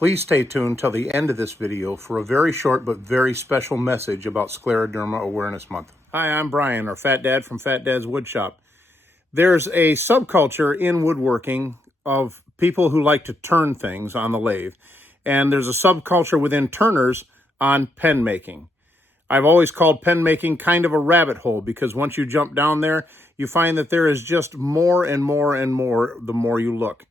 Please stay tuned till the end of this video for a very short but very special message about Scleroderma Awareness Month. Hi, I'm Brian, or Fat Dad from Fat Dad's Woodshop. There's a subculture in woodworking of people who like to turn things on the lathe, and there's a subculture within turners on pen making. I've always called pen making kind of a rabbit hole because once you jump down there, you find that there is just more and more and more the more you look.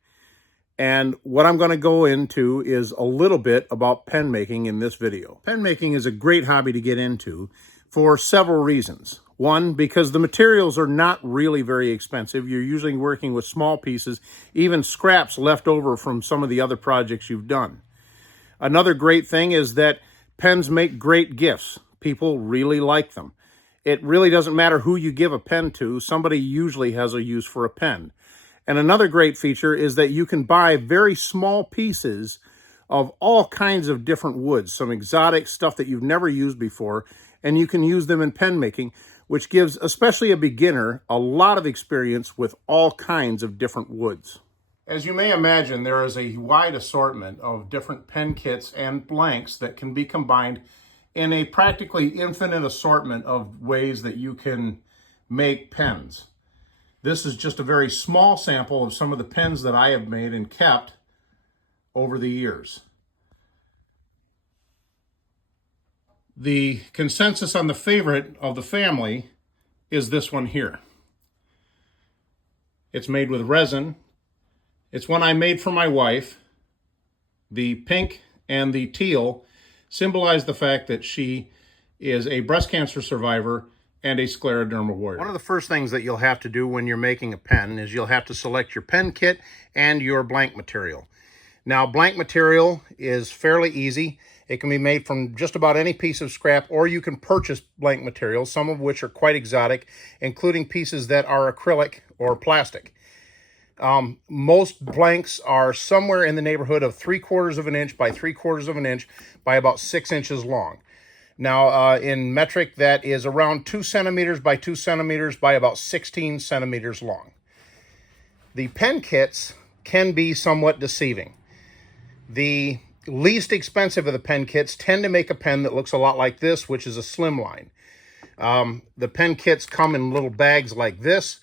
And what I'm going to go into is a little bit about pen making in this video. Pen making is a great hobby to get into for several reasons. One, because the materials are not really very expensive. You're usually working with small pieces, even scraps left over from some of the other projects you've done. Another great thing is that pens make great gifts. People really like them. It really doesn't matter who you give a pen to. Somebody usually has a use for a pen. And another great feature is that you can buy very small pieces of all kinds of different woods, some exotic stuff that you've never used before, and you can use them in pen making, which gives especially a beginner a lot of experience with all kinds of different woods. As you may imagine, there is a wide assortment of different pen kits and blanks that can be combined in a practically infinite assortment of ways that you can make pens. This is just a very small sample of some of the pens that I have made and kept over the years. The consensus on the favorite of the family is this one here. It's made with resin. It's one I made for my wife. The pink and the teal symbolize the fact that she is a breast cancer survivor and a scleroderma warrior. One of the first things that you'll have to do when you're making a pen is you'll have to select your pen kit and your blank material. Now, blank material is fairly easy. It can be made from just about any piece of scrap, or you can purchase blank material, some of which are quite exotic, including pieces that are acrylic or plastic. Most blanks are somewhere in the neighborhood of 3/4 of an inch by 3/4 of an inch by about 6 inches long. Now, in metric, that is around 2 centimeters by 2 centimeters by about 16 centimeters long. The pen kits can be somewhat deceiving. The least expensive of the pen kits tend to make a pen that looks a lot like this, which is a slimline. The pen kits come in little bags like this.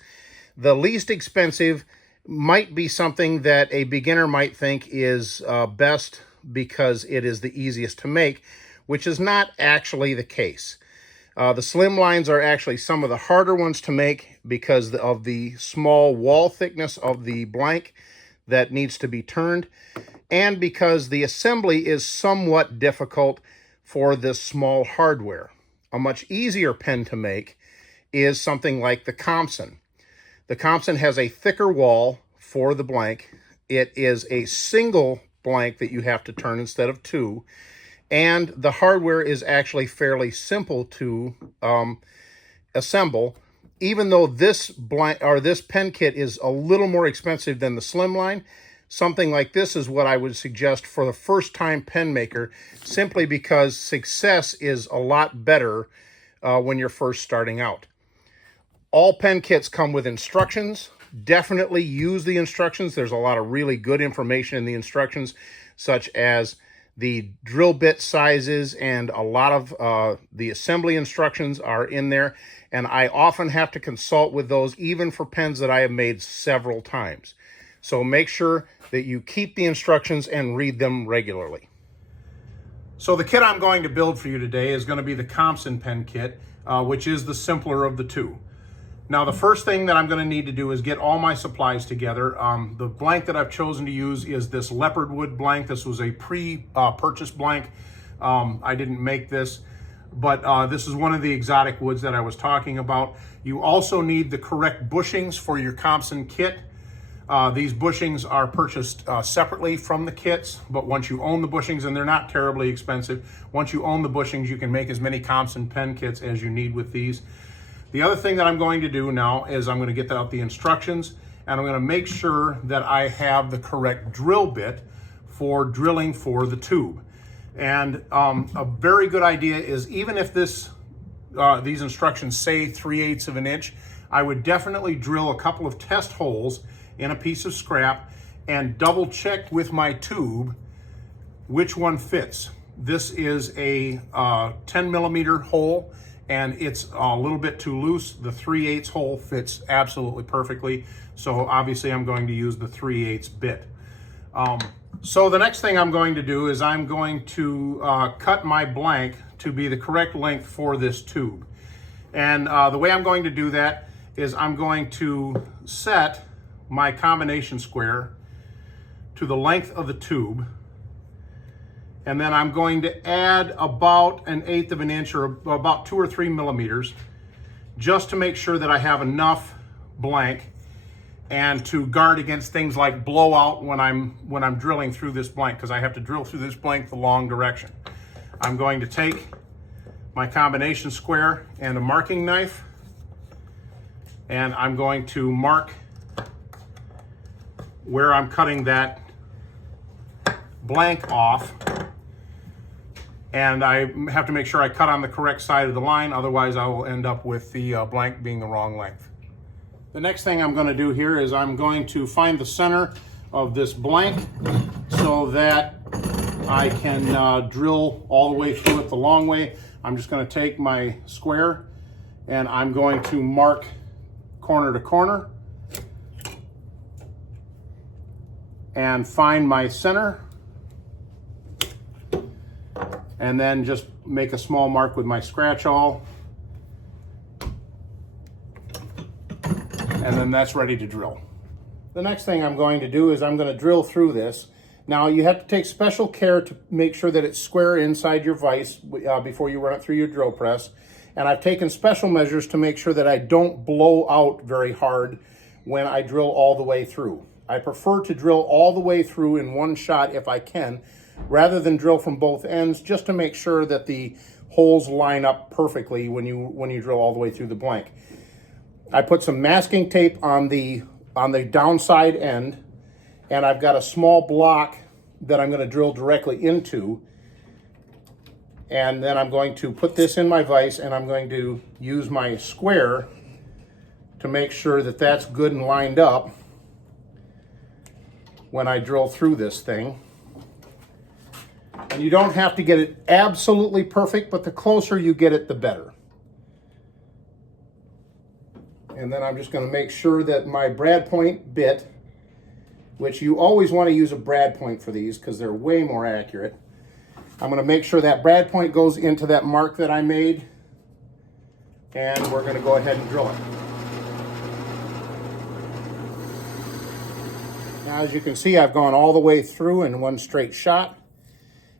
The least expensive might be something that a beginner might think is best because it is the easiest to make, which is not actually the case. The slim lines are actually some of the harder ones to make because of the small wall thickness of the blank that needs to be turned, and because the assembly is somewhat difficult for this small hardware. A much easier pen to make is something like the Compson. The Compson has a thicker wall for the blank. It is a single blank that you have to turn instead of two. And the hardware is actually fairly simple to assemble, even though this pen kit is a little more expensive than the slimline. Something like this is what I would suggest for the first-time pen maker, simply because success is a lot better when you're first starting out. All pen kits come with instructions. Definitely use the instructions. There's a lot of really good information in the instructions, such as the drill bit sizes, and a lot of the assembly instructions are in there. And I often have to consult with those, even for pens that I have made several times. So make sure that you keep the instructions and read them regularly. So the kit I'm going to build for you today is going to be the Compson pen kit, which is the simpler of the two. Now, the first thing that I'm going to need to do is get all my supplies together. The blank that I've chosen to use is this leopard wood blank. This was a pre-purchase blank. I didn't make this, but this is one of the exotic woods that I was talking about. You also need the correct bushings for your Compson kit. These bushings are purchased separately from the kits, but once you own the bushings, and they're not terribly expensive, once you own the bushings, you can make as many Compson pen kits as you need with these. The other thing that I'm going to do now is I'm going to get out the instructions, and I'm going to make sure that I have the correct drill bit for drilling for the tube. And a very good idea is, even if these instructions say 3/8 of an inch, I would definitely drill a couple of test holes in a piece of scrap and double check with my tube which one fits. This is a 10 millimeter hole, and it's a little bit too loose. The 3/8 hole fits absolutely perfectly. So obviously I'm going to use the 3/8 bit. So the next thing I'm going to do is I'm going to cut my blank to be the correct length for this tube. And the way I'm going to do that is I'm going to set my combination square to the length of the tube. And then I'm going to add about 1/8 of an inch, or about 2 or 3 millimeters, just to make sure that I have enough blank and to guard against things like blowout when I'm drilling through this blank, because I have to drill through this blank the long direction. I'm going to take my combination square and a marking knife, and I'm going to mark where I'm cutting that blank off. And I have to make sure I cut on the correct side of the line, otherwise I will end up with the blank being the wrong length. The next thing I'm going to do here is I'm going to find the center of this blank so that I can drill all the way through it the long way. I'm just going to take my square and I'm going to mark corner to corner and find my center, and then just make a small mark with my scratch awl, and then that's ready to drill. The next thing I'm going to do is I'm going to drill through this. Now you have to take special care to make sure that it's square inside your vise before you run it through your drill press. And I've taken special measures to make sure that I don't blow out very hard when I drill all the way through. I prefer to drill all the way through in one shot if I can, rather than drill from both ends, just to make sure that the holes line up perfectly when you drill all the way through the blank. I put some masking tape on the downside end, and I've got a small block that I'm going to drill directly into, and then I'm going to put this in my vise, and I'm going to use my square to make sure that that's good and lined up when I drill through this thing. And you don't have to get it absolutely perfect, but the closer you get it, the better. And then I'm just going to make sure that my brad point bit, which you always want to use a brad point for these because they're way more accurate. I'm going to make sure that brad point goes into that mark that I made, and we're going to go ahead and drill it. Now, as you can see, I've gone all the way through in one straight shot,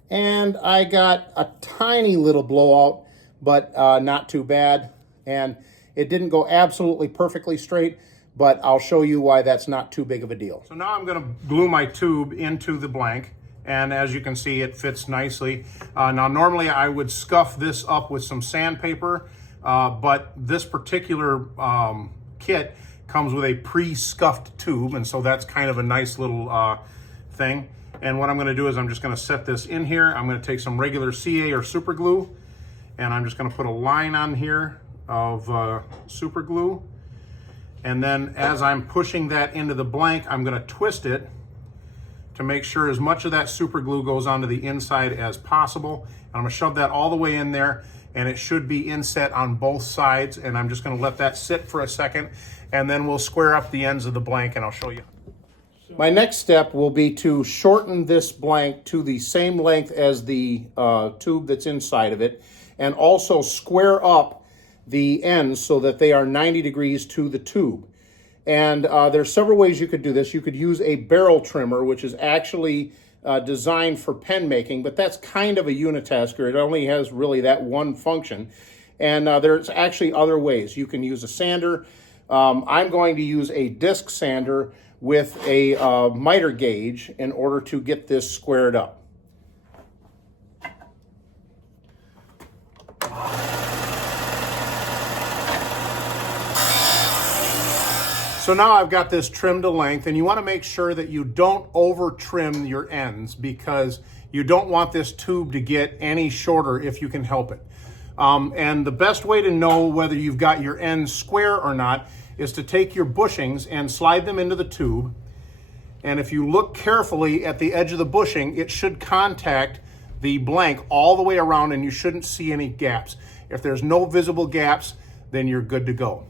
and I got a tiny little blowout, but not too bad. And it didn't go absolutely perfectly straight, but I'll show you why that's not too big of a deal. So now I'm going to glue my tube into the blank, and as you can see, it fits nicely. Now, normally I would scuff this up with some sandpaper, but this particular kit comes with a pre-scuffed tube, and so that's kind of a nice little thing. And what I'm going to do is I'm just going to set this in here. I'm going to take some regular CA or super glue, and I'm just going to put a line on here of super glue. And then as I'm pushing that into the blank, I'm going to twist it to make sure as much of that super glue goes onto the inside as possible. And I'm going to shove that all the way in there, and it should be inset on both sides. And I'm just going to let that sit for a second, and then we'll square up the ends of the blank, and I'll show you. My next step will be to shorten this blank to the same length as the tube that's inside of it, and also square up the ends so that they are 90 degrees to the tube. And there's several ways you could do this. You could use a barrel trimmer, which is actually designed for pen making, but that's kind of a unitasker. It only has really that one function. And there's actually other ways. You can use a sander. I'm going to use a disc sander with a miter gauge in order to get this squared up. So now I've got this trimmed to length, and you want to make sure that you don't over trim your ends, because you don't want this tube to get any shorter if you can help it. And the best way to know whether you've got your ends square or not is to take your bushings and slide them into the tube, And if you look carefully at the edge of the bushing, it should contact the blank all the way around, and you shouldn't see any gaps. If there's no visible gaps, then you're good to go.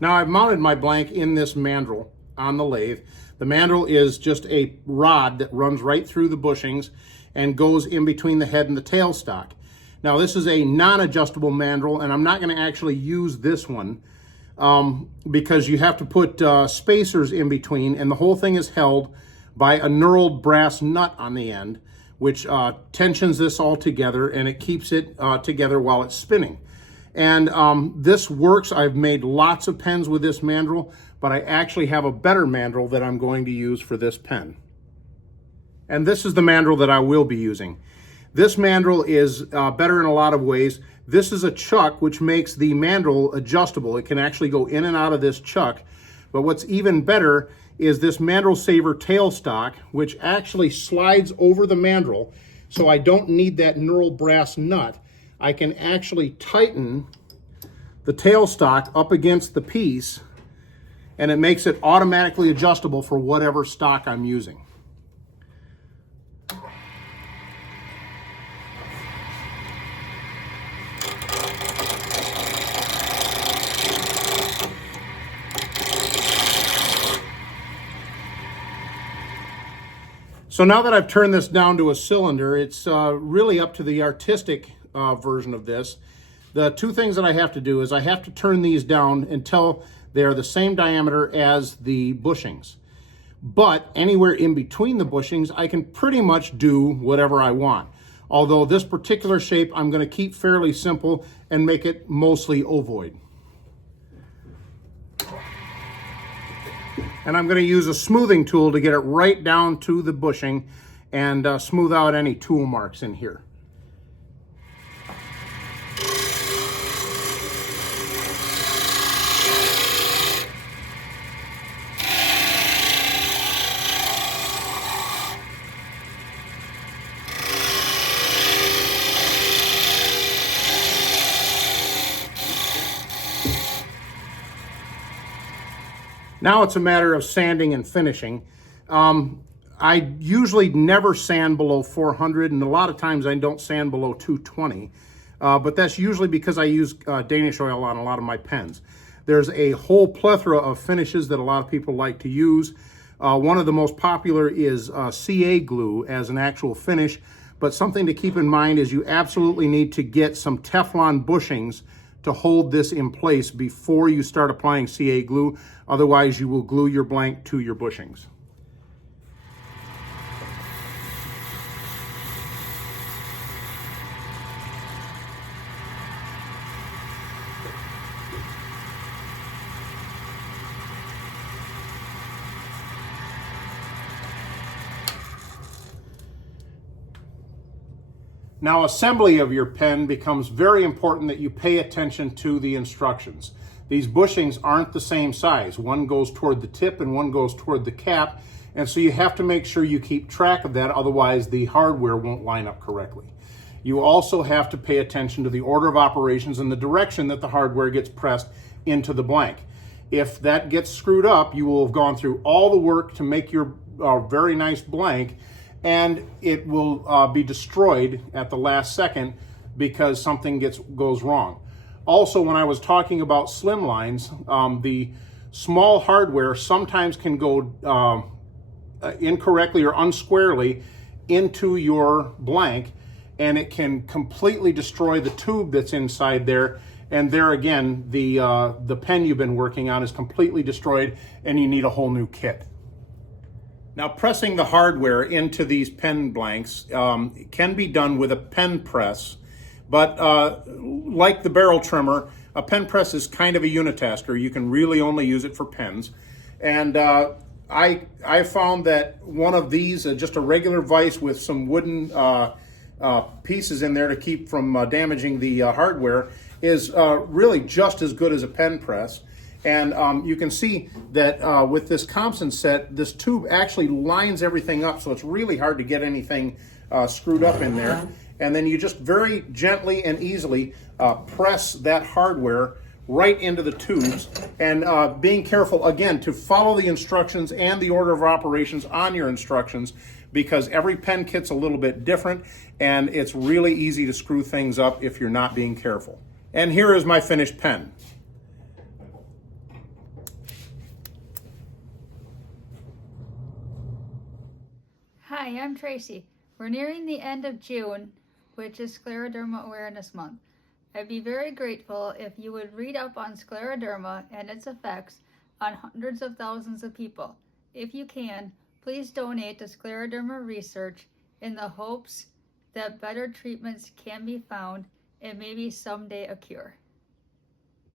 Now I've mounted my blank in this mandrel on the lathe. The mandrel is just a rod that runs right through the bushings and goes in between the head and the tailstock. Now this is a non-adjustable mandrel, and I'm not going to actually use this one because you have to put spacers in between, and the whole thing is held by a knurled brass nut on the end, which tensions this all together, and it keeps it together while it's spinning. And this works. I've made lots of pens with this mandrel, but I actually have a better mandrel that I'm going to use for this pen. And this is the mandrel that I will be using. This mandrel is better in a lot of ways. This is a chuck, which makes the mandrel adjustable. It can actually go in and out of this chuck. But what's even better is this Mandrel Saver tailstock, which actually slides over the mandrel, so I don't need that knurled brass nut. I can actually tighten the tailstock up against the piece, and it makes it automatically adjustable for whatever stock I'm using. So now that I've turned this down to a cylinder, it's really up to the artistic version of this. The two things that I have to do is I have to turn these down until they're the same diameter as the bushings. But anywhere in between the bushings, I can pretty much do whatever I want. Although this particular shape, I'm going to keep fairly simple and make it mostly ovoid. And I'm going to use a smoothing tool to get it right down to the bushing and smooth out any tool marks in here. Now it's a matter of sanding and finishing. I usually never sand below 400, and a lot of times I don't sand below 220, but that's usually because I use Danish oil on a lot of my pens. There's a whole plethora of finishes that a lot of people like to use. One of the most popular is CA glue as an actual finish, but something to keep in mind is you absolutely need to get some Teflon bushings to hold this in place before you start applying CA glue. Otherwise, you will glue your blank to your bushings. Now, assembly of your pen becomes very important that you pay attention to the instructions. These bushings aren't the same size. One goes toward the tip and one goes toward the cap, and so you have to make sure you keep track of that, otherwise the hardware won't line up correctly. You also have to pay attention to the order of operations and the direction that the hardware gets pressed into the blank. If that gets screwed up, you will have gone through all the work to make your very nice blank, and it will be destroyed at the last second because something goes wrong. Also, when I was talking about slim lines, the small hardware sometimes can go incorrectly or unsquarely into your blank, and it can completely destroy the tube that's inside there. And there again, the pen you've been working on is completely destroyed, and you need a whole new kit. Now, pressing the hardware into these pen blanks can be done with a pen press, but like the barrel trimmer, a pen press is kind of a unitasker. You can really only use it for pens. And I found that one of these, just a regular vise with some wooden pieces in there to keep from damaging the hardware, is really just as good as a pen press. And you can see that with this Compson set, this tube actually lines everything up, so it's really hard to get anything screwed up in there. And then you just very gently and easily press that hardware right into the tubes, and being careful again to follow the instructions and the order of operations on your instructions, because every pen kit's a little bit different and it's really easy to screw things up if you're not being careful. And here is my finished pen. Hi, I'm Tracy. We're nearing the end of June, which is Scleroderma Awareness Month. I'd be very grateful if you would read up on scleroderma and its effects on hundreds of thousands of people. If you can, please donate to scleroderma research in the hopes that better treatments can be found and maybe someday a cure.